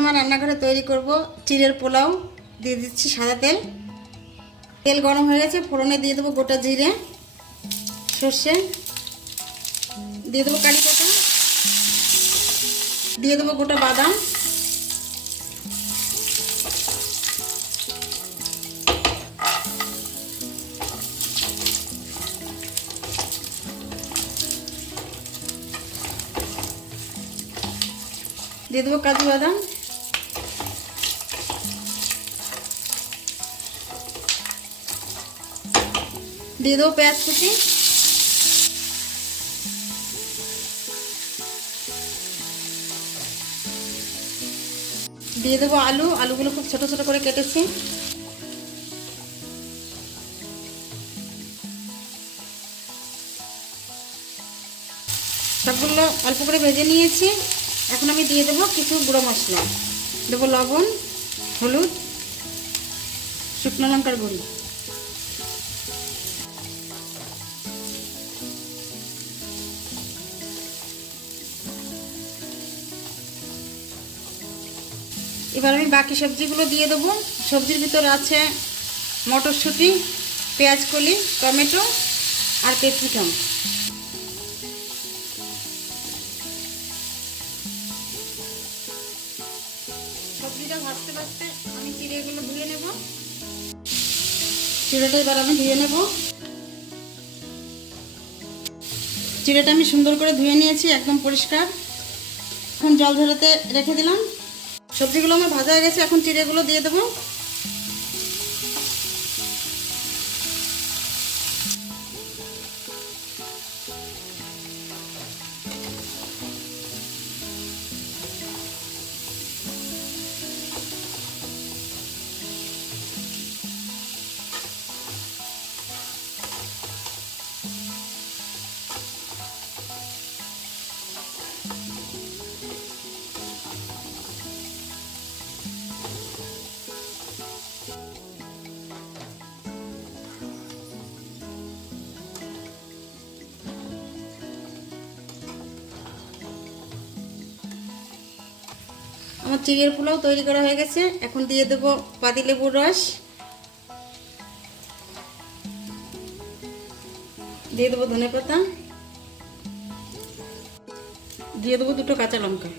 আমার রান্নাঘরে তৈরি করব চিড়ের পোলাও। দিয়ে দিচ্ছি সাদা তেল। তেল গরম হয়ে গেছে, ফোড়নে দিয়ে দেবো গোটা জিরে, সর্ষে। দিয়ে দেবো কারি পাতা। দিয়ে দেবো গোটা বাদাম। দিয়ে দেবো কাজু বাদাম। দিয়ে দেবো পেঁয়াজ কুচি। দিয়ে দেবো আলু, আলুগুলো খুব ছোট ছোট করে কেটেছি। সবগুলো অল্প করে ভেজে নিয়েছি। এখন আমি দিয়ে দেবো কিছু গুঁড়ো মশলা। দেবো লবণ, হলুদ, শুকনো লঙ্কার গুঁড়ি। এবার আমি বাকি সবজিগুলো দিয়ে দেবো। সবজির ভিতর আছে মটরশুঁটি, পেঁয়াজ কলি, টমেটো আর ক্যাপসিকাম। সবজিটা আমি ধুয়ে নেব। চিড়েটা এবার আমি ধুয়ে নেব। চিড়েটা আমি সুন্দর করে ধুয়ে নিয়েছি, একদম পরিষ্কার। এখন জল ঝরাতে রেখে দিলাম। সবজিগুলো আমার ভাজা হয়ে গেছে এখন চিড়েগুলো দিয়ে দেবো। আমার চিড়িয়ার পোলাও তৈরি করা হয়ে গেছে। এখন দিয়ে দেবো পাতিলেবুর রস। দিয়ে দেবো ধনে পাতা দিয়ে দেবো দুটো কাঁচা লঙ্কা।